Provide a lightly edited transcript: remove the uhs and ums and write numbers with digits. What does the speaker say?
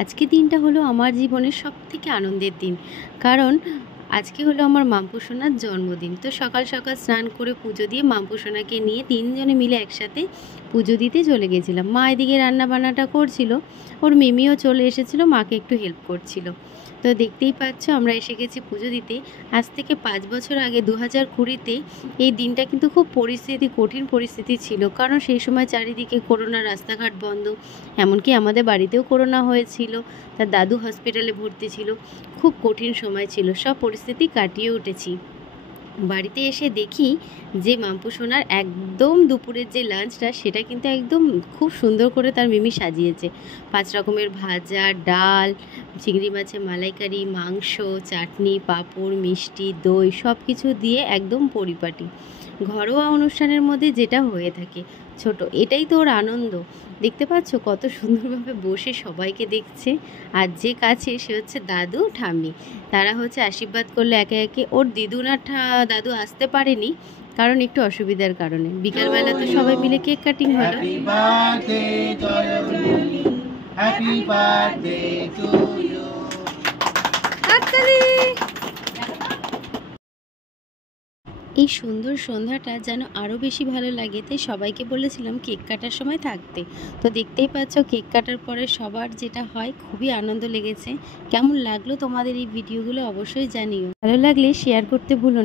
আজকে দিনটা হলো আমার জীবনের সবথেকে আনন্দের দিন। কারণ আজকে হলো আমার মাম্পু সোনার জন্মদিন। তো সকাল সকাল স্নান করে পুজো দিয়ে মাম্পু সোনাকে নিয়ে ৩ জনে মিলে একসাথে পুজো দিতে চলে গেছিলাম। মা এদিকে রান্নাবান্নাটা করছিল, ওর মিমিও চলে এসেছিল, মাকে একটু হেল্প করছিল। তো দেখতেই পাচ্ছ আমরা এসে গেছি পুজো দিতে। আজ থেকে ৫ বছর আগে ২০২০-তে এই দিনটা কিন্তু খুব কঠিন পরিস্থিতি ছিল। কারণ সেই সময় চারিদিকে করোনা, রাস্তাঘাট বন্ধ, এমনকি আমাদের বাড়িতেও করোনা হয়েছিল। তার দাদু হসপিটালে ভর্তি ছিল। খুব কঠিন সময় ছিল, সব পরিস্থিতি কাটিয়ে উঠেছি। বাড়িতে এসে দেখি যে মাম্পু সোনার একদম দুপুরের যে লাঞ্চটা, সেটা কিন্তু একদম খুব সুন্দর করে তার মিমি সাজিয়েছে। ৫ রকমের ভাজা, ডাল, চিংড়ি মাছের মালাইকারি, মাংস, চাটনি, পাঁপড়, মিষ্টি, দই সব কিছু দিয়ে একদম পরিপাটি। ঘরোয়া অনুষ্ঠানের মধ্যে যেটা হয়ে থাকে ছোট, এটাই তো ওর আনন্দ। দেখতে পাচ্ছ কত সুন্দরভাবে বসে সবাইকে দেখছে। আর যে কাছে সে হচ্ছে দাদু ঠাম্মি, তারা হচ্ছে আশীর্বাদ করলে একে একে। ওর দিদুন আর দাদু আসতে পারেনি, কারণ একটু অসুবিধার কারণে। বিকালবেলা তো সবাই মিলে কেক কাটিং হলো। এই সুন্দর সন্ধ্যাটা যেন আরও বেশি ভালো লাগে, তাই সবাইকে বলেছিলাম কেক কাটার সময় থাকতে। তো দেখতেই পাচ্ছ কেক কাটার পরে সবার যেটা হয়, খুবই আনন্দ লেগেছে। কেমন লাগলো তোমাদের এই ভিডিওগুলো অবশ্যই জানিও। ভালো লাগলে শেয়ার করতে ভুলো না।